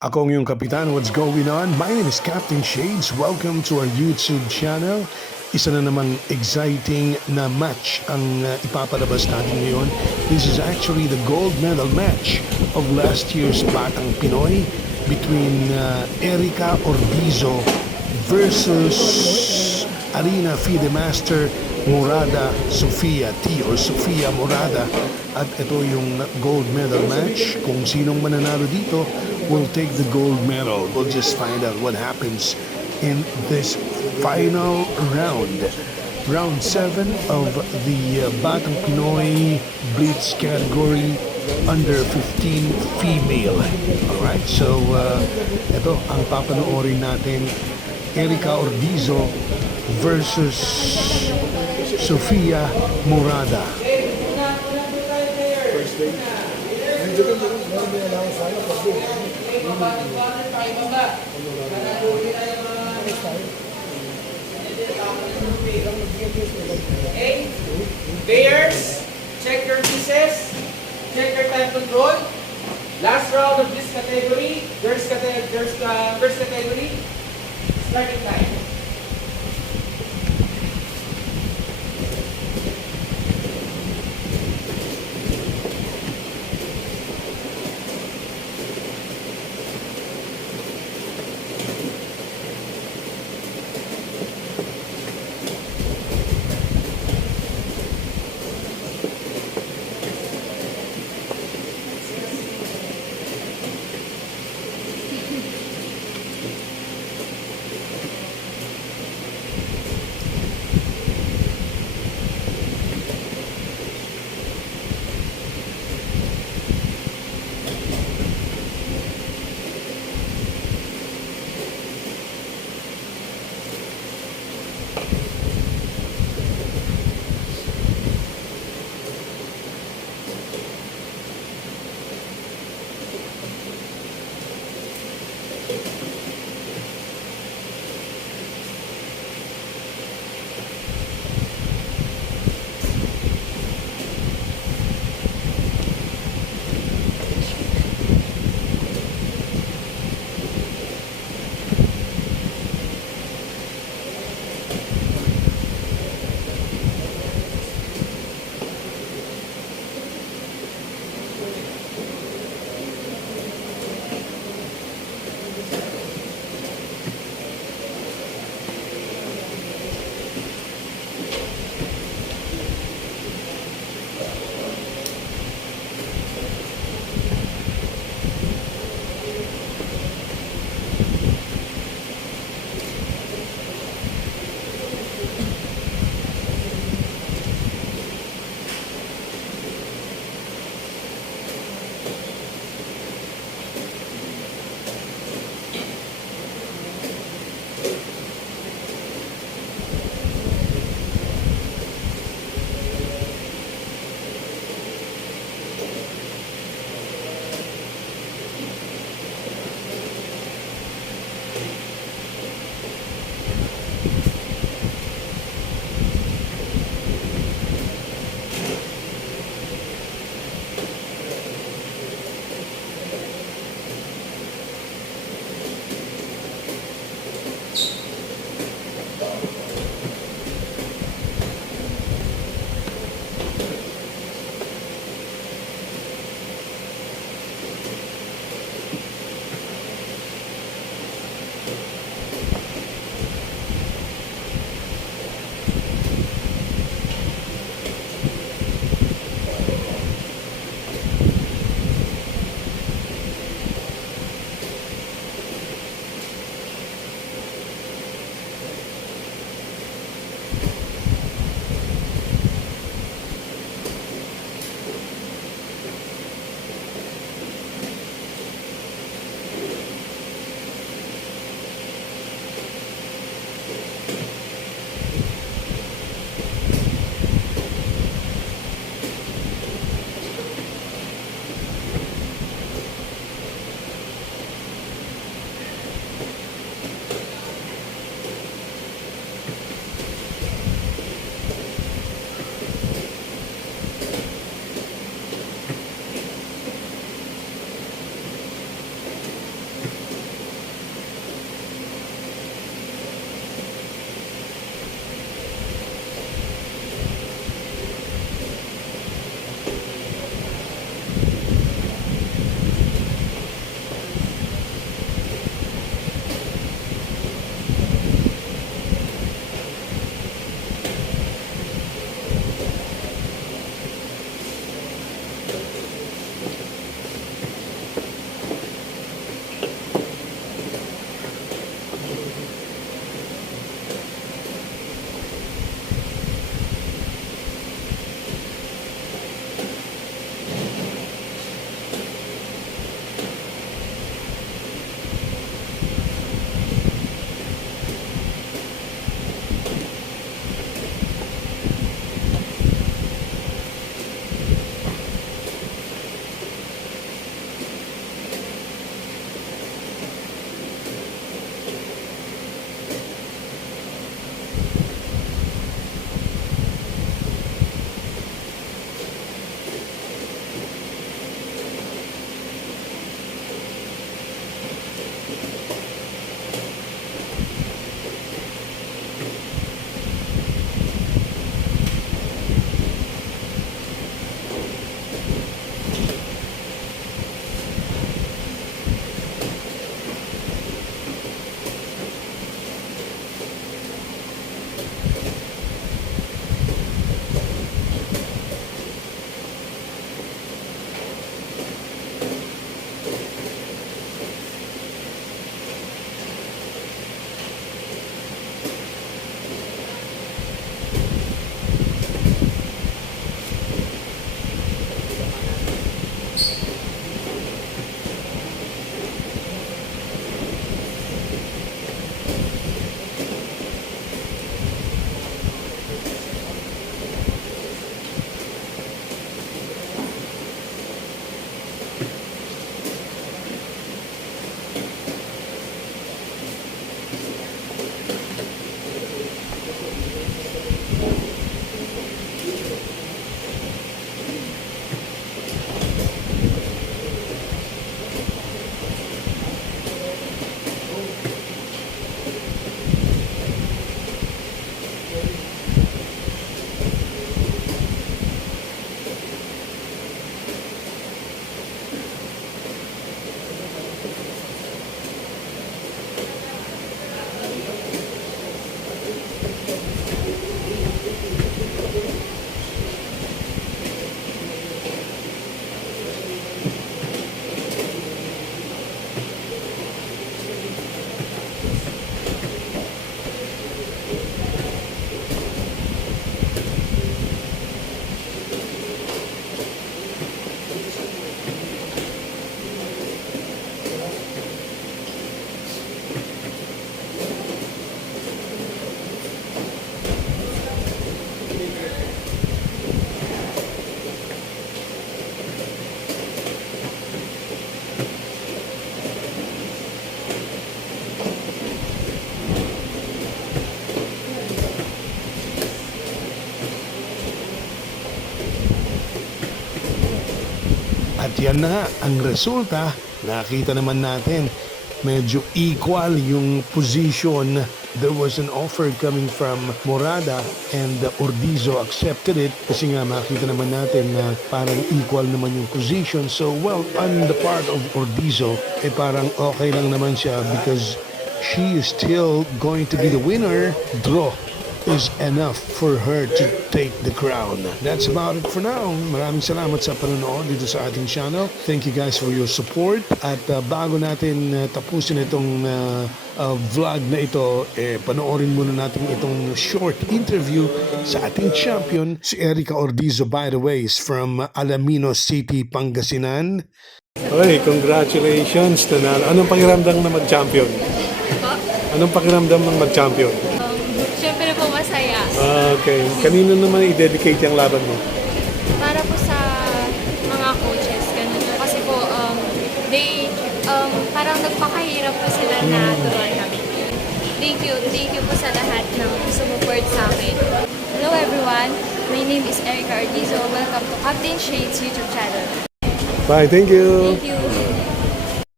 Ako ang iyong kapitan. What's going on? My name is Captain Shades. Welcome to our YouTube channel. Isa na namang exciting na match ang ipapalabas natin ngayon. This is actually the gold medal match of last year's Batang Pinoy between Erica Orbizo versus Arena FIDE Master Morada Sofia T or Sofia Morada. At ito yung gold medal match. Kung sinong mananalo dito will take the gold medal. We'll just find out what happens in this final round. Round 7 of the Batang Pinoy Blitz category under 15 female. Alright, so ito ang papanoorin natin. Erica Orbizo versus Sofia Morada. Okay? Players, check your pieces, check your time control. Last round of this category, first category, starting time. yan na nga, ang resulta, nakita naman natin, medyo equal yung position. There was an offer coming from Morada and Ordizo accepted it kasi nga makita naman natin na parang equal naman yung position. So well, on the part of Ordizo, parang okay lang naman siya because she is still going to be the winner. Draw is enough for her to take the crown. That's about it for now. Maraming salamat sa panonood dito sa ating channel. Thank you guys for your support. At bago natin tapusin itong vlog na ito, panoorin muna natin itong short interview sa ating champion, si Erica Ordizo, by the way, is from Alaminos City, Pangasinan. Oy, congratulations, Tanal. Anong pakiramdam na mag-champion? Anong pakiramdam ng mag-champion? Siyempre po masaya. Okay. Kanino naman i-dedicate yung laban mo? Para po sa mga coaches, ganun po. Kasi po, parang nagpakahirap po sila na turuan kami. Thank you po sa lahat ng sumuport sa akin. Hello everyone, my name is Erica Ordizo. Welcome to Captain Shades YouTube channel. Bye, thank you. Thank you.